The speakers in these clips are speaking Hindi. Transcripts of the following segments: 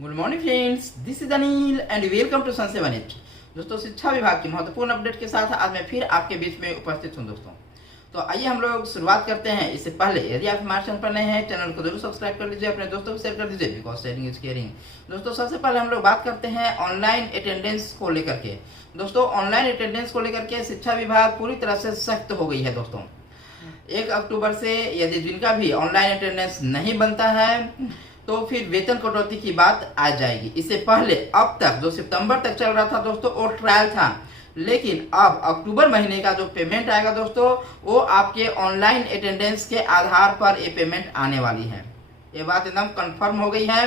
Good morning friends, this is Anil and welcome to sun 7 दोस्तों, शिक्षा विभाग की महत्वपूर्ण अपडेट के साथ आज मैं फिर आपके बीच में उपस्थित हूं दोस्तों। तो आइए हम लोग शुरुआत करते हैं। इससे पहले यदि आप हमारे चैनल पर नए हैं, चैनल को जरूर सब्सक्राइब कर लीजिए, अपने दोस्तों को शेयर कर दीजिए, बिकॉज शेयरिंग इज केयरिंग। दोस्तों सबसे पहले हम लोग बात करते हैं ऑनलाइन अटेंडेंस को लेकर के। दोस्तों ऑनलाइन अटेंडेंस को लेकर के शिक्षा विभाग पूरी तरह से सख्त हो गई है दोस्तों। 1 अक्टूबर से यदि जिनका भी ऑनलाइन अटेंडेंस नहीं बनता है तो फिर वेतन कटौती की बात आ जाएगी। इससे पहले अब तक जो सितंबर तक चल रहा था दोस्तों वो ट्रायल था, लेकिन अब अक्टूबर महीने का जो पेमेंट आएगा दोस्तों वो आपके ऑनलाइन अटेंडेंस के आधार पर ये पेमेंट आने वाली है। ये बात एकदम कंफर्म हो गई है।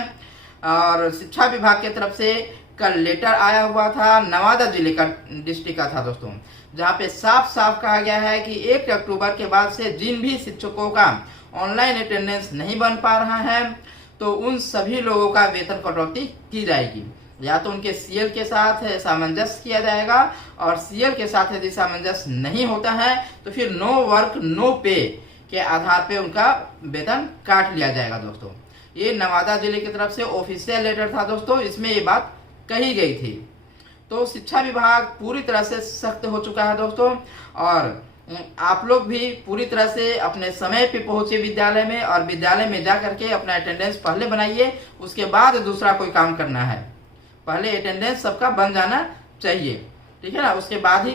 और शिक्षा विभाग की तरफ से कल लेटर आया हुआ था, नवादा जिले का डिस्ट्रिक्ट का था दोस्तों, जहाँ पे साफ साफ कहा गया है कि 1 अक्टूबर के बाद से जिन भी शिक्षकों का ऑनलाइन अटेंडेंस नहीं बन पा रहा है तो उन सभी लोगों का वेतन कटौती की जाएगी। या तो उनके सीएल के साथ सामंजस्य किया जाएगा, और सीएल के साथ यदि सामंजस्य नहीं होता है तो फिर नो वर्क नो पे के आधार पे उनका वेतन काट लिया जाएगा दोस्तों। ये नवादा जिले की तरफ से ऑफिशियल लेटर था दोस्तों, इसमें ये बात कही गई थी। तो शिक्षा विभाग पूरी तरह से सख्त हो चुका है दोस्तों, और आप लोग भी पूरी तरह से अपने समय पे पहुंचे विद्यालय में, और विद्यालय में जा करके अपना अटेंडेंस पहले बनाइए, उसके बाद दूसरा कोई काम करना है। पहले अटेंडेंस सबका बन जाना चाहिए, ठीक है ना। उसके बाद ही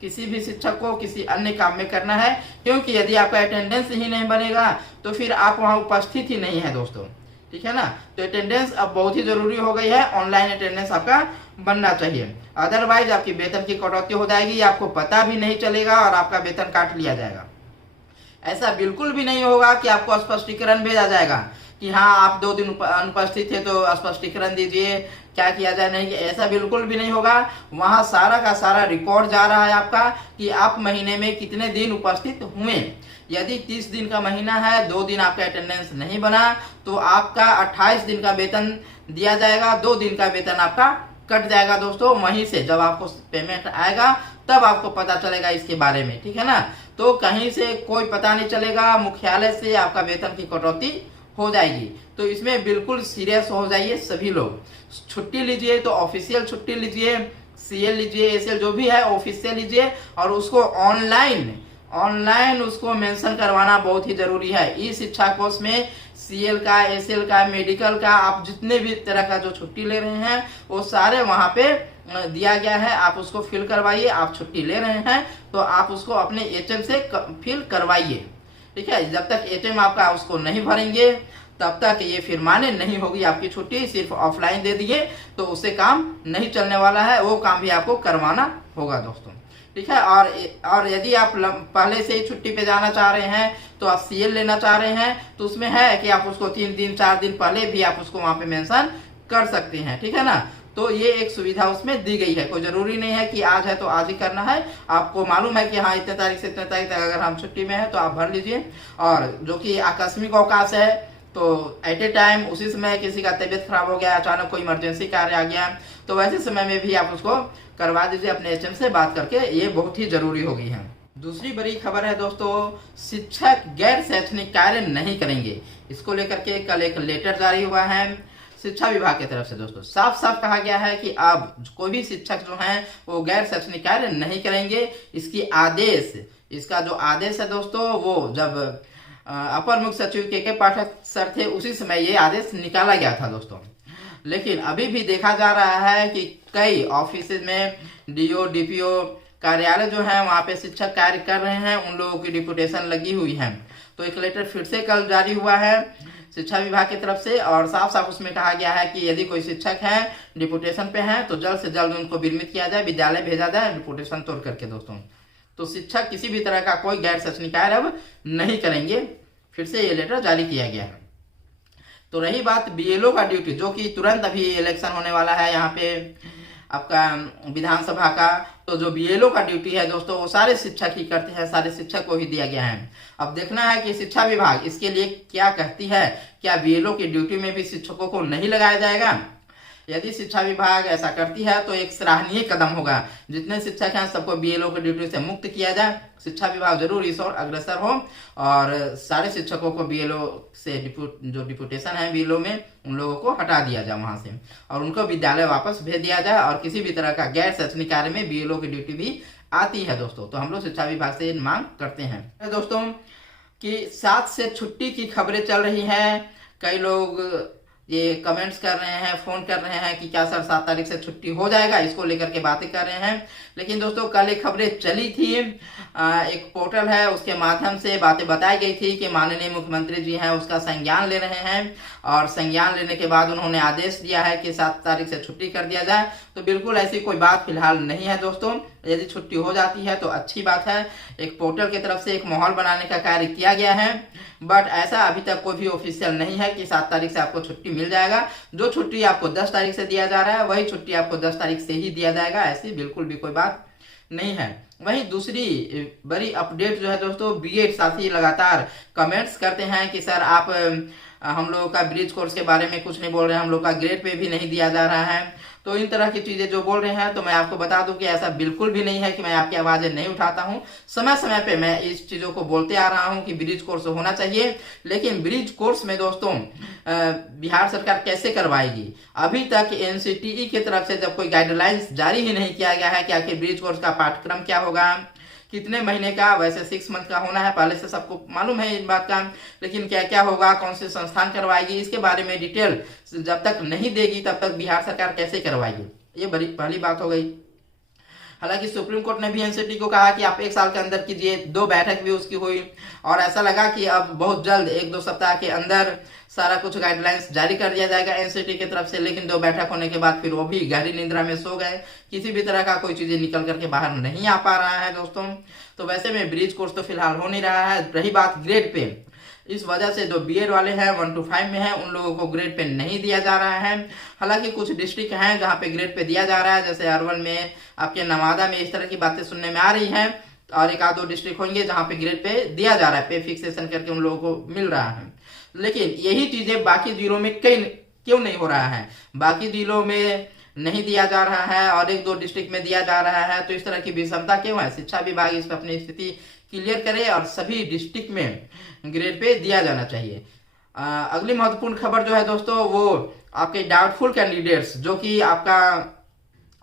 किसी भी शिक्षक को किसी अन्य काम में करना है, क्योंकि यदि आपका अटेंडेंस ही नहीं बनेगा तो फिर आप वहाँ उपस्थित ही नहीं है दोस्तों, ठीक है ना। तो अटेंडेंस अब बहुत ही जरूरी हो गई है, ऑनलाइन अटेंडेंस आपका बनना चाहिए, अदरवाइज आपकी वेतन की कटौती हो जाएगी, आपको पता भी नहीं चलेगा और आपका वेतन काट लिया जाएगा। ऐसा बिल्कुल भी नहीं होगा कि आपको स्पष्टीकरण भेजा जाएगा कि हाँ आप 2 दिन अनुपस्थित थे तो स्पष्टीकरण दीजिए, क्या किया जाए, नहीं, ऐसा बिल्कुल भी नहीं होगा। वहां सारा का सारा रिकॉर्ड जा रहा है आपका कि आप महीने में कितने दिन उपस्थित हुए। यदि 30 दिन का महीना है, 2 दिन आपका अटेंडेंस नहीं बना तो आपका 28 दिन का वेतन दिया जाएगा, 2 दिन का वेतन आपका कट जाएगा दोस्तों। वहीं से जब आपको पेमेंट आएगा तब आपको पता चलेगा इसके बारे में, ठीक है ना। तो कहीं से कोई पता नहीं चलेगा, मुख्यालय से आपका वेतन की कटौती हो जाएगी। तो इसमें बिल्कुल सीरियस हो जाइए सभी लोग। छुट्टी लीजिए तो ऑफिशियल छुट्टी लीजिए, सीएल लीजिए, एसएल जो भी है ऑफिशियल लीजिए, और उसको ऑनलाइन उसको मेंशन करवाना बहुत ही जरूरी है। ई शिक्षा कोष में सीएल का, एसएल का, मेडिकल का, आप जितने भी तरह का जो छुट्टी ले रहे हैं वो सारे वहां पे दिया गया है, आप उसको फिल करवाइए। आप छुट्टी ले रहे हैं तो आप उसको अपने एचएम से फिल करवाइए, ठीक है। जब तक एचएम आपका उसको नहीं भरेंगे तब तक ये फिर मान्य नहीं होगी आपकी छुट्टी। सिर्फ ऑफलाइन दे दिए तो उससे काम नहीं चलने वाला है, वो काम भी आपको करवाना होगा दोस्तों, ठीक है। और यदि आप पहले से ही छुट्टी पे जाना चाह रहे हैं तो आप सीएल लेना चाह रहे हैं तो उसमें है कि आप उसको 3 दिन 4 दिन पहले भी आप उसको वहां पे मेंशन कर सकते हैं, ठीक है ना। तो ये एक सुविधा उसमें दी गई है, कोई जरूरी नहीं है कि आज है तो आज ही करना है। आपको मालूम है कि हाँ इतने तारीख से इतने तारीख तक अगर हम छुट्टी में है तो आप भर लीजिए। और जो कि आकस्मिक अवकाश है तो एट ए टाइम उसी समय किसी का तबीयत खराब हो गया, अचानक कोई इमरजेंसी कार्य आ गया तो वैसे समय में भी आप उसको करवा दीजिए अपने एचएम से बात करके, ये बहुत ही जरूरी हो गई है। दूसरी बड़ी खबर है दोस्तों, शिक्षक गैर शैक्षणिक कार्य नहीं करेंगे। इसको लेकर के कल एक लेटर जारी हुआ है शिक्षा विभाग की तरफ से दोस्तों। साफ साफ कहा गया है कि अब कोई भी शिक्षक जो हैं वो गैर शैक्षणिक कार्य नहीं करेंगे। इसका जो आदेश है दोस्तों वो जब अपर मुख्य सचिव के पाठक सर थे उसी समय ये आदेश निकाला गया था दोस्तों। लेकिन अभी भी देखा जा रहा है कि कई ऑफिस में डीओ डीपीओ कार्यालय जो है वहाँ पे शिक्षक कार्य कर रहे हैं, उन लोगों की डिपुटेशन लगी हुई है। तो एक लेटर फिर से कल जारी हुआ है शिक्षा विभाग की तरफ से, और साफ साफ उसमें कहा गया है कि यदि कोई शिक्षक है डिपुटेशन पे है तो जल्द से जल्द उनको विरमित किया जाए, विद्यालय भेजा जाए डिपुटेशन तोड़ करके दोस्तों। तो शिक्षक किसी भी तरह का कोई गैर शैक्षणिक कार्य अब नहीं करेंगे, फिर से ये लेटर जारी किया गया है। तो रही बात बीएलओ का ड्यूटी, जो कि तुरंत अभी इलेक्शन होने वाला है यहाँ पे आपका विधानसभा का, तो जो बीएलओ का ड्यूटी है दोस्तों वो सारे शिक्षक ही करते हैं, सारे शिक्षक को ही दिया गया है। अब देखना है कि शिक्षा विभाग इसके लिए क्या कहती है, क्या बीएलओ की ड्यूटी में भी शिक्षकों को नहीं लगाया जाएगा, यदि शिक्षा विभाग ऐसा करती है तो एक सराहनीय कदम होगा। जितने शिक्षक हैं सबको बीएलओ की ड्यूटी से मुक्त किया जाए। शिक्षा विभाग जरूर इस ओर अग्रसर हो और सारे शिक्षकों को बीएलओ से जो डिप्यूटेशन है बीएलओ में उन लोगों को हटा दिया जाए वहां से और उनको विद्यालय वापस भेज दिया जाए और किसी भी तरह का गैर शैक्षणिक कार्य में बीएलओ की ड्यूटी भी आती है दोस्तों। तो हम लोग शिक्षा विभाग से मांग करते हैं दोस्तों कि 7 से छुट्टी की खबरें चल रही हैं। कई लोग ये कमेंट्स कर रहे हैं, फोन कर रहे हैं कि क्या सर 7 तारीख से छुट्टी हो जाएगा, इसको लेकर के बातें कर रहे हैं। लेकिन दोस्तों कल एक खबरें चली थी, एक पोर्टल है उसके माध्यम से बातें बताई गई थी कि माननीय मुख्यमंत्री जी हैं उसका संज्ञान ले रहे हैं और संज्ञान लेने के बाद उन्होंने आदेश दिया है कि 7 तारीख से छुट्टी कर दिया जाए। तो बिल्कुल ऐसी कोई बात फिलहाल नहीं है दोस्तों। यदि छुट्टी हो जाती है तो अच्छी बात है। एक पोर्टल की तरफ से एक माहौल बनाने का कार्य किया गया है, बट ऐसा अभी तक कोई भी ऑफिशियल नहीं है कि 7 तारीख से आपको छुट्टी मिल जाएगा। जो छुट्टी आपको 10 तारीख से दिया जा रहा है वही छुट्टी आपको 10 तारीख से ही दिया जाएगा, ऐसी बिल्कुल भी कोई बात नहीं है। वहीं दूसरी बड़ी अपडेट जो है दोस्तों, बीएड साथी लगातार कमेंट्स करते हैं कि सर आप हम लोगों का ब्रिज कोर्स के बारे में कुछ नहीं बोल रहे हैं, हम लोग का ग्रेड पे भी नहीं दिया जा रहा है। तो इन तरह की चीजें जो बोल रहे हैं तो मैं आपको बता दूं कि ऐसा बिल्कुल भी नहीं है कि मैं आपकी आवाजें नहीं उठाता हूं। समय समय पे मैं इस चीजों को बोलते आ रहा हूं कि ब्रिज कोर्स होना चाहिए। लेकिन ब्रिज कोर्स में दोस्तों बिहार सरकार कैसे करवाएगी? अभी तक एनसीटीई की तरफ से जब कोई गाइडलाइंस जारी ही नहीं किया गया है कि आखिर ब्रिज कोर्स का पाठ्यक्रम क्या होगा, कितने महीने का, वैसे 6 मंथ का होना है, पहले से सबको मालूम है इस बात का। लेकिन क्या क्या होगा, कौन से संस्थान करवाएगी, इसके बारे में डिटेल जब तक नहीं देगी तब तक बिहार सरकार कैसे करवाएगी, ये बड़ी पहली बात हो गई। हालांकि सुप्रीम कोर्ट ने भी एनसीटी को कहा कि आप 1 साल के अंदर कीजिए, 2 बैठक भी उसकी हुई और ऐसा लगा कि अब बहुत जल्द 1-2 सप्ताह के अंदर सारा कुछ गाइडलाइंस जारी कर दिया जाएगा एनसीटी की तरफ से। लेकिन 2 बैठक होने के बाद फिर वो भी गहरी निद्रा में सो गए, किसी भी तरह का कोई चीजें निकल करके बाहर नहीं आ पा रहा है दोस्तों। तो वैसे में ब्रिज कोर्स तो फिलहाल हो नहीं रहा है। रही बात ग्रेड पे, इस वजह से जो बीएड वाले हैं 1 to 5 में हैं उन लोगों को ग्रेड पे नहीं दिया जा रहा है। हालांकि कुछ डिस्ट्रिक्ट हैं जहां पे ग्रेड पे दिया जा रहा है, जैसे अरवल में, आपके नवादा में इस तरह की बातें सुनने में आ रही हैं और 1-2 डिस्ट्रिक्ट होंगे जहां पे ग्रेड पे दिया जा रहा है, पे फिक्सेशन करके उन लोगों को मिल रहा है। लेकिन यही चीजें बाकी जिलों में क्यों नहीं हो रहा है? बाकी जिलों में नहीं दिया जा रहा है और 1-2 डिस्ट्रिक्ट में दिया जा रहा है, तो इस तरह की विषमता क्यों है? शिक्षा विभाग इस पर अपनी स्थिति क्लियर करे और सभी डिस्ट्रिक्ट में ग्रेड पे दिया जाना चाहिए। अगली महत्वपूर्ण खबर जो है दोस्तों वो आपके डाउटफुल कैंडिडेट्स, जो कि आपका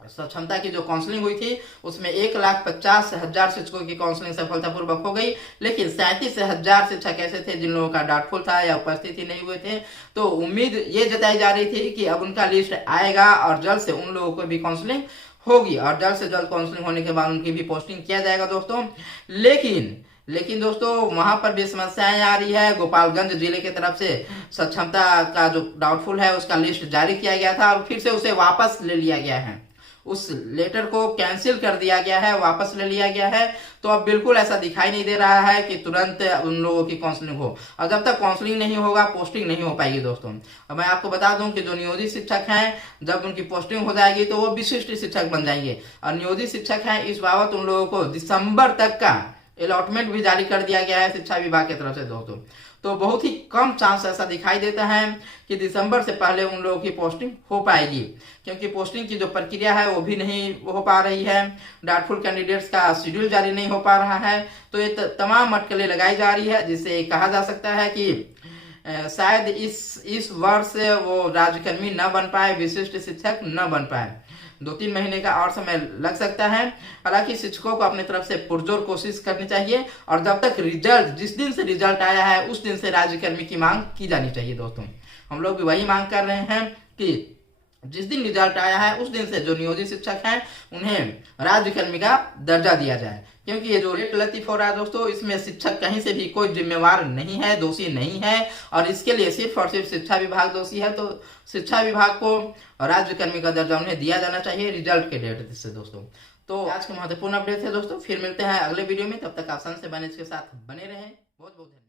सक्षमता की जो काउंसलिंग हुई थी उसमें 1,50,000 शिक्षकों की काउंसलिंग सफलतापूर्वक हो गई। लेकिन 37,000 शिक्षक ऐसे थे जिन लोगों का डाउटफुल था या उपस्थित ही नहीं हुए थे। तो उम्मीद ये जताई जा रही थी कि अब उनका लिस्ट आएगा और जल्द से उन लोगों को भी काउंसलिंग होगी और जल्द से जल्द काउंसलिंग होने के बाद उनकी भी पोस्टिंग किया जाएगा दोस्तों। लेकिन दोस्तों वहां पर भी समस्याएं आ रही है। गोपालगंज जिले की तरफ से सक्षमता का जो डाउटफुल है उसका लिस्ट जारी किया गया था और फिर से उसे वापस ले लिया गया है, उस लेटर को कैंसिल कर दिया गया है, वापस ले लिया गया है। तो अब बिल्कुल ऐसा दिखाई नहीं दे रहा है कि तुरंत उन लोगों की काउंसलिंग हो, और जब तक काउंसलिंग नहीं होगा पोस्टिंग नहीं हो पाएगी दोस्तों। अब मैं आपको बता दूं कि जो नियोजित शिक्षक हैं जब उनकी पोस्टिंग हो जाएगी तो वो विशिष्ट शिक्षक बन जाएंगे और नियोजित शिक्षक हैं इस बाबत उन लोगों को दिसंबर तक का अलॉटमेंट भी जारी कर दिया गया है शिक्षा विभाग की तरफ से दोस्तों। तो बहुत ही कम चांस ऐसा दिखाई देता है कि दिसंबर से पहले उन लोगों की पोस्टिंग हो पाएगी, क्योंकि पोस्टिंग की जो प्रक्रिया है वो भी नहीं हो पा रही है। डाउटफुल कैंडिडेट्स का शेड्यूल जारी नहीं हो पा रहा है। तो ये तमाम अटकलें लगाई जा रही है, जिससे कहा जा सकता है कि शायद इस वर्ष वो राज्यकर्मी न बन पाए, विशिष्ट शिक्षक न बन पाए। 2-3 महीने का और समय लग सकता है। हालांकि शिक्षकों को अपनी तरफ से पुरजोर कोशिश करनी चाहिए और जब तक रिजल्ट, जिस दिन से रिजल्ट आया है उस दिन से राज्यकर्मी की मांग की जानी चाहिए दोस्तों। हम लोग भी वही मांग कर रहे हैं कि जिस दिन रिजल्ट आया है उस दिन से जो नियोजित शिक्षक हैं उन्हें राज्यकर्मी का दर्जा दिया जाए, क्योंकि ये जो रेट लतीफ हो रहा है दोस्तों इसमें शिक्षक कहीं से भी कोई जिम्मेवार नहीं है, दोषी नहीं है और इसके लिए सिर्फ और सिर्फ शिक्षा विभाग दोषी है। तो शिक्षा विभाग को राज्यकर्मी का दर्जा उन्हें दिया जाना चाहिए रिजल्ट के डेट से दोस्तों। तो आज के महत्वपूर्ण अपडेट है दोस्तों, फिर मिलते हैं अगले वीडियो में। तब तक आप सन से बने के साथ बने रहें। बहुत बहुत